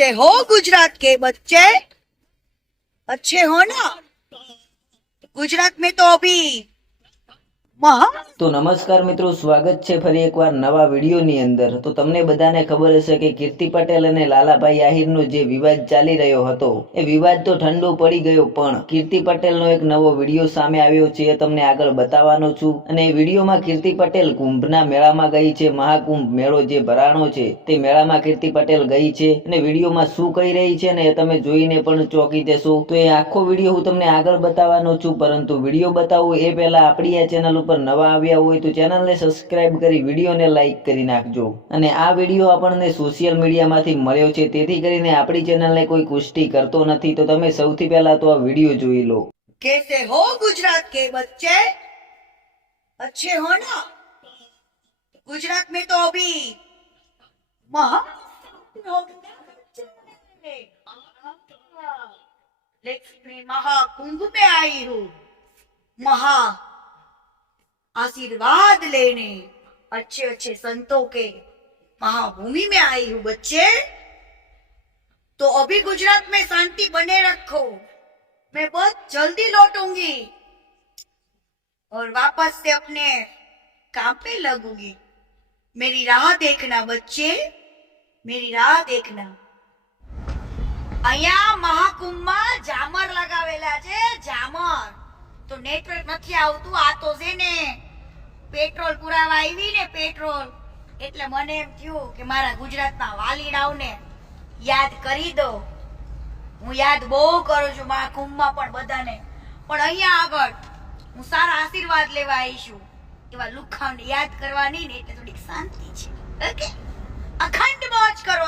कैसे हो गुजरात के बच्चे अच्छे हो ना गुजरात में तो अभी महा તો નમસ્કાર મિત્રો, સ્વાગત છે ફરી એકવાર નવા વિડીયોની અંદર. તો તમને બધાને ખબર હશે કે કીર્તિ પટેલ અને લાલાભાઈ આહિરનો જે વિવાદ ચાલી રહ્યો હતો, એ વિવાદ તો ઠંડો પડી ગયો, પણ કીર્તિ પટેલનો એક નવો વીડિયો સામે આવ્યો છે એ તમને આગળ બતાવવાનો છું. અને એ વિડીયોમાં કીર્તિ પટેલ કુંભના મેળામાં ગઈ છે, મહાકુંભ મેળો જે ભરાણો છે, તે મેળામાં કીર્તિ પટેલ ગઈ છે. અને વિડીયોમાં શું કહી રહી છે ને એ તમે જોઈને પણ ચોંકી જશો. તો એ આખો વીડિયો હું તમને આગળ બતાવવાનો છું, પરંતુ વીડિયો બતાવું એ પહેલા આપણી આ ચેનલ ઉપર નવા આવ્યા હોય તો ચેનલને સબસ્ક્રાઇબ કરી વિડીયોને લાઈક કરી નાખજો અને આ વિડીયો આપણને સોશિયલ મીડિયામાંથી મળ્યો છે તેથી કરીને આપણી ચેનલને કોઈ પુષ્ટિ કરતો નથી તો તમે સૌથી પહેલા તો આ વિડીયો જોઈ લો कैसे हो गुजरात के बच्चे अच्छे हो ना गुजरात में तो अभी महा लेकिन महाकुंभ में आई हूँ महा आशीर्वाद लेने अच्छे अच्छे संतों के महाभूमि में आई हूँ बच्चे तो अभी गुजरात में शांति बने रखो मैं बहुत जल्दी लौटूंगी और वापस से अपने काम पे लगूंगी मेरी राह देखना बच्चे मेरी राह देखना અહીંયા મહાકુંભમાં જામર લગાવેલા છે જામર તો નેટવર્ક નથી આવતું, આ તો છે ને પેટ્રોલ પુરાવા આવી ને પેટ્રોલ એટલે મને એમ થયું કે મારા ગુજરાતના વાલીડાઓને યાદ કરી દો. હું યાદ બહુ કરું છું મારા કુંભમાં પણ બધાને. પણ અહીંયા આગળ હું સારા આશીર્વાદ લેવા આવીશું એવા લુખાઓને યાદ કરવાની ને એટલે થોડીક શાંતિ છે. ઓકે અખંડ મોજ કરો